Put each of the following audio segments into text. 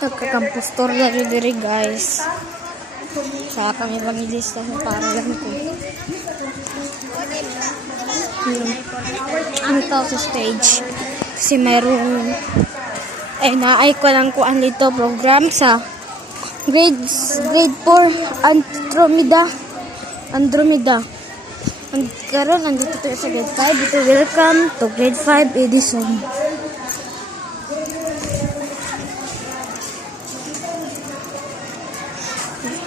Nagka-campus tour na rin diri guys. Sa kang evangelista sa paralan ko. Ito sa stage. Kasi mayroong naay ko lang ko ang lito program sa grade 4 Andromeda. And karon nandito tayo sa grade 5. Ito welcome to grade 5 Edison.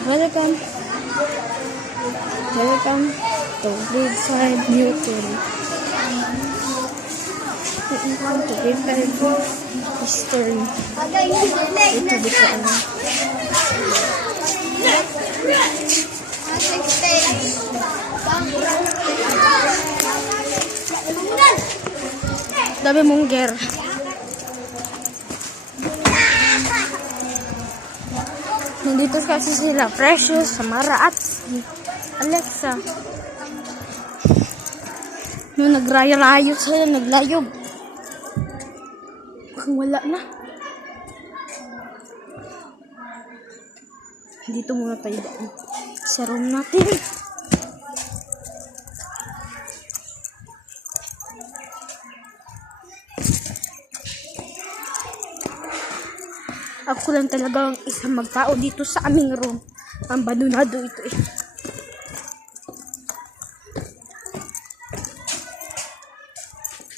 Welcome to grade 5 Newton. Welcome to grade 5 History. Ito dito dami mong ger. Nandito kasi sila Precious, Samara at Alexa. No, nagrayo-rayo sila, naglayob. Mukhang wala na. Dito muna tayo daan sa room natin. Ako lang talaga ang isang magtao dito sa aming room. Ang banunado ito eh.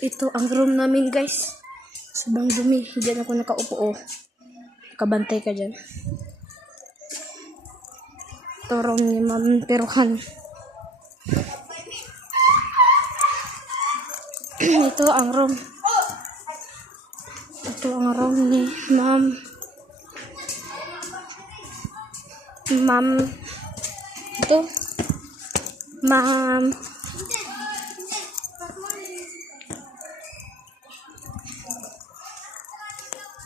Ito ang room namin guys. Sabang dumi. Diyan ako nakaupo oh. Nakabantay ka dyan. Ito room ni Ma'am Peruhan. Ito ang room. Ito ang room ni Ma'am ito Ma'am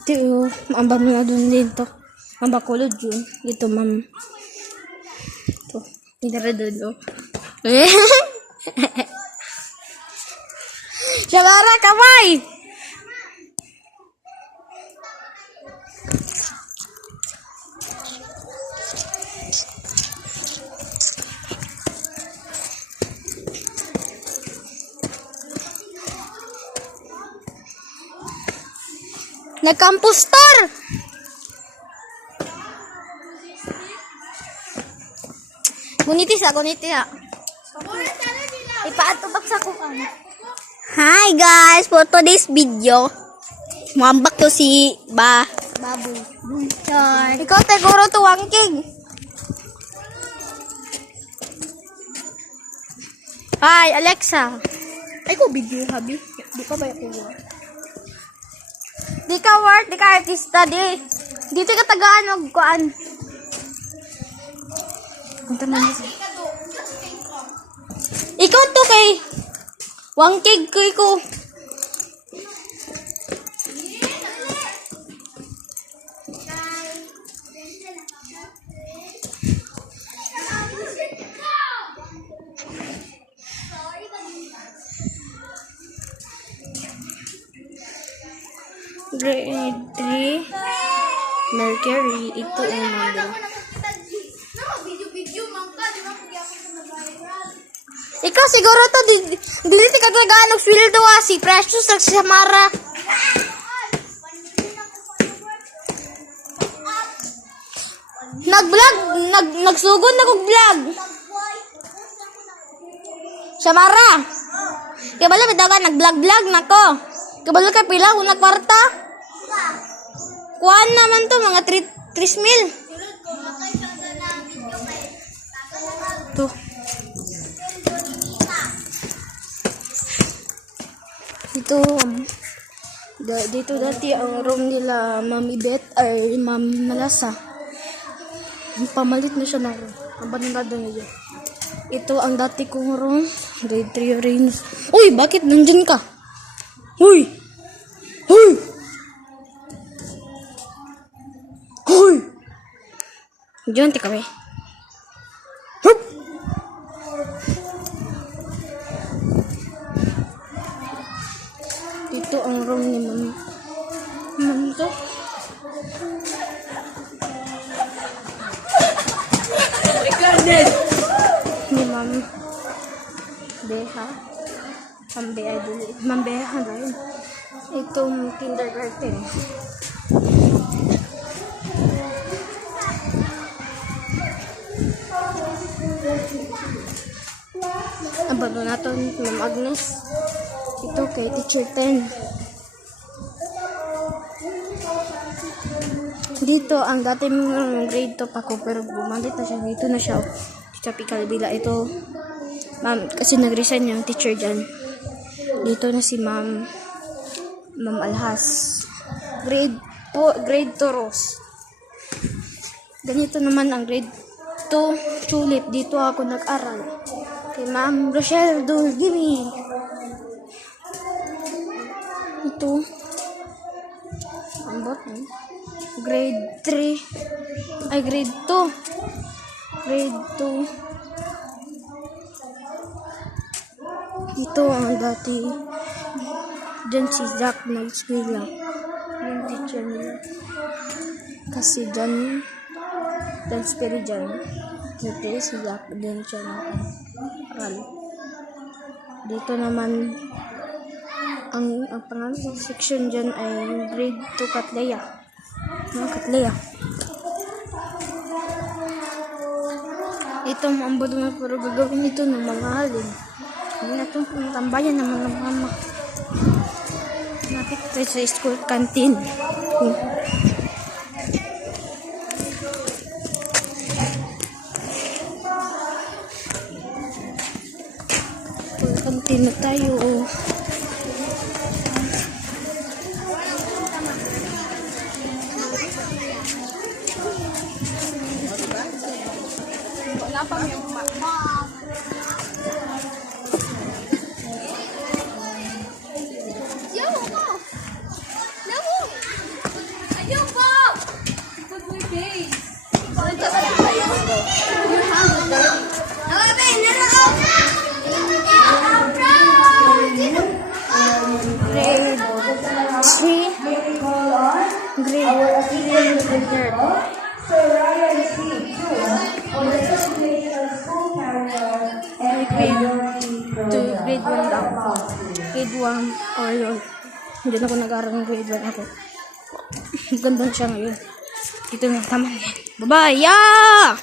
ito ang banuna dun din to ang bakulod yun ito Ma'am ito pinara dun Shabara kamay nag-campus tour. Gunitis. Ipaatubak sa kukan. Hi guys, for today's video, mambak to si Baboy. Ikaw teguro to wangking. Hi Alexa. Ay ko video habi. Di ka ba ako? Di ka work, di ka artista, dito ka tagaan magkuan. Punta man siya. Ikaw to kay wangkig ko. Grade 3 Mercury ito ang number. Ikaw siguro to dili ka tagaan sweldo si Precious at si Samara. Nag-vlog, nagsugod na kog vlog. Samara. Kaya bala bidagan nag-vlog nako. Kabalo ka pila una kwarta? Kuan naman to mga 3,000. To. Dito dati ang room nila Ma'am Ibet ay Ma'am Malasa. Pamalit na siya ng room. Ang baningado niya. Ito ang dati kong room. Grade 3 rin. Uy, bakit nandyan ka? Hoy! Diyan ti kami. Hup! Ito ang room ni Ma'am to. Ni Ma'am Beha. Ma'am Beha rin. Itong kindergarten. Abado nato ni Ma'am Agnes. Ito kay Teacher 10. Dito ang dati mong grade 2 pa ko pero bumalik na siya. Dito na siya. Sa Pikalbila. Ito, ma'am, kasi nag-resign yung teacher dyan. Dito na si Ma'am Alhas. Grade 2 Rose. Ganito naman ang grade 2 Tulip. Dito ako nag-aral. Kay Ma'am Rochelle Dulgimi. Ito. Ambot eh. Grade 3. Ay, grade 2. Grade 2. Ito ang dati. Diyan si Zach nag-eskwela. Yung teacher niya. Kasi dyan spirit dyan. Dito si Zach din siya nag-aral. Dito naman ang pangalan sa section dyan ay grade 2 Katleya. Katleya. Ito ang ambod na pero gagawin ito ng mga halin. Hindi na itong tambayan ng mga mama. Napit tayo sa school canteen. School canteen na tayo. Wala pa yung mama. Grade 1 ako. Grade 1 or yun. Hindi na ako nag-aaral ng grade 1 ako. Ganda siya ngayon. Ito na, tama na yan. Bye-bye! Yeah!